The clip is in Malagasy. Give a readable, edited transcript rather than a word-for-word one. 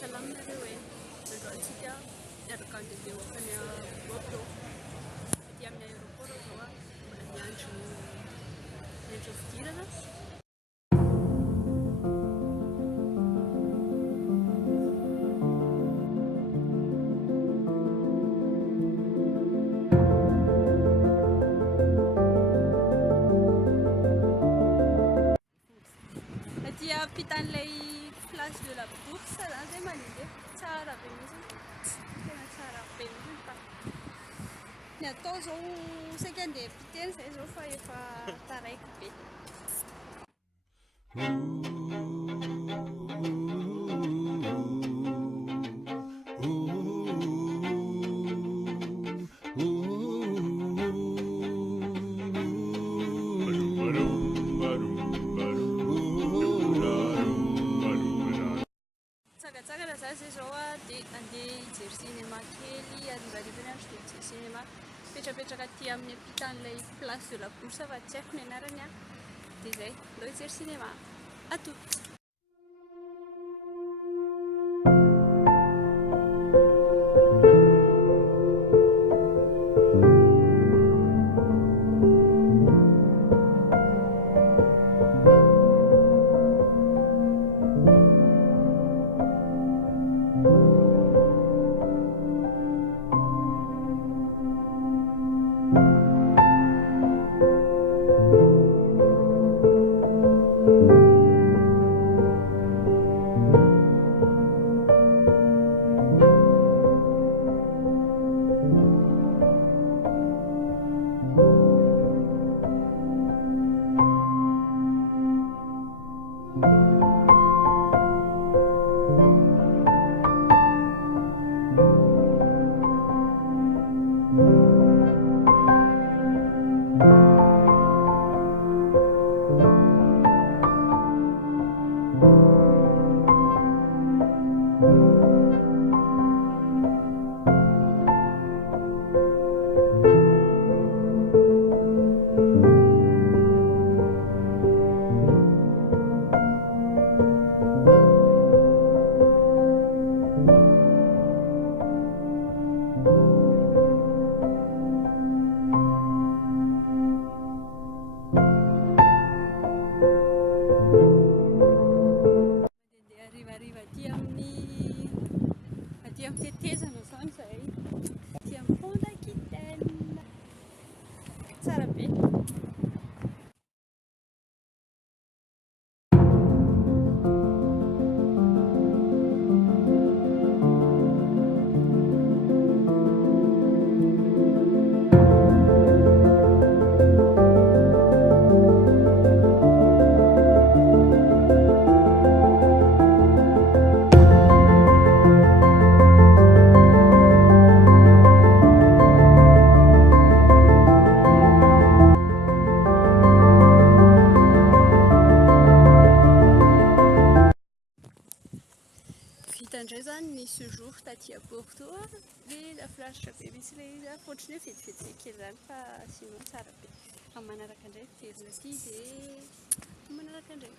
salamina hoe androantsika miaraka andeha hoafany Bordeaux aty amin'ny aéroport zao a mbola miandro fidirana. Aty ampitan'ilay place de la bourse zany zay mandeha tsara be mihitsy, tena tsara be mihitsy. Ny atao zao saika andeha ampiteny zay zao fa efa taraiky be. Tsakatsakana za zay zao a dia andeha hijery cinéma kely arivariva ny andro dia hijery cinéma, mipetrapetraka aty amin'ny ampitan'ilay place de la bourse fa tsy haiko ny anarany a, dia zay andao hijery cinéma ato. Aty amin'ny tetezana zany zahay, aty amin'ny pont d'Aquitaine, tsara be. Indray zany ny séjour taty à Bordeaux dia lafilasitra be mihitsy ilay izy, fôtriny hoe vetivety kely zany fa sinon tsara be. Amin'ny manaraka indray fitaizina aty dia manaraka indray.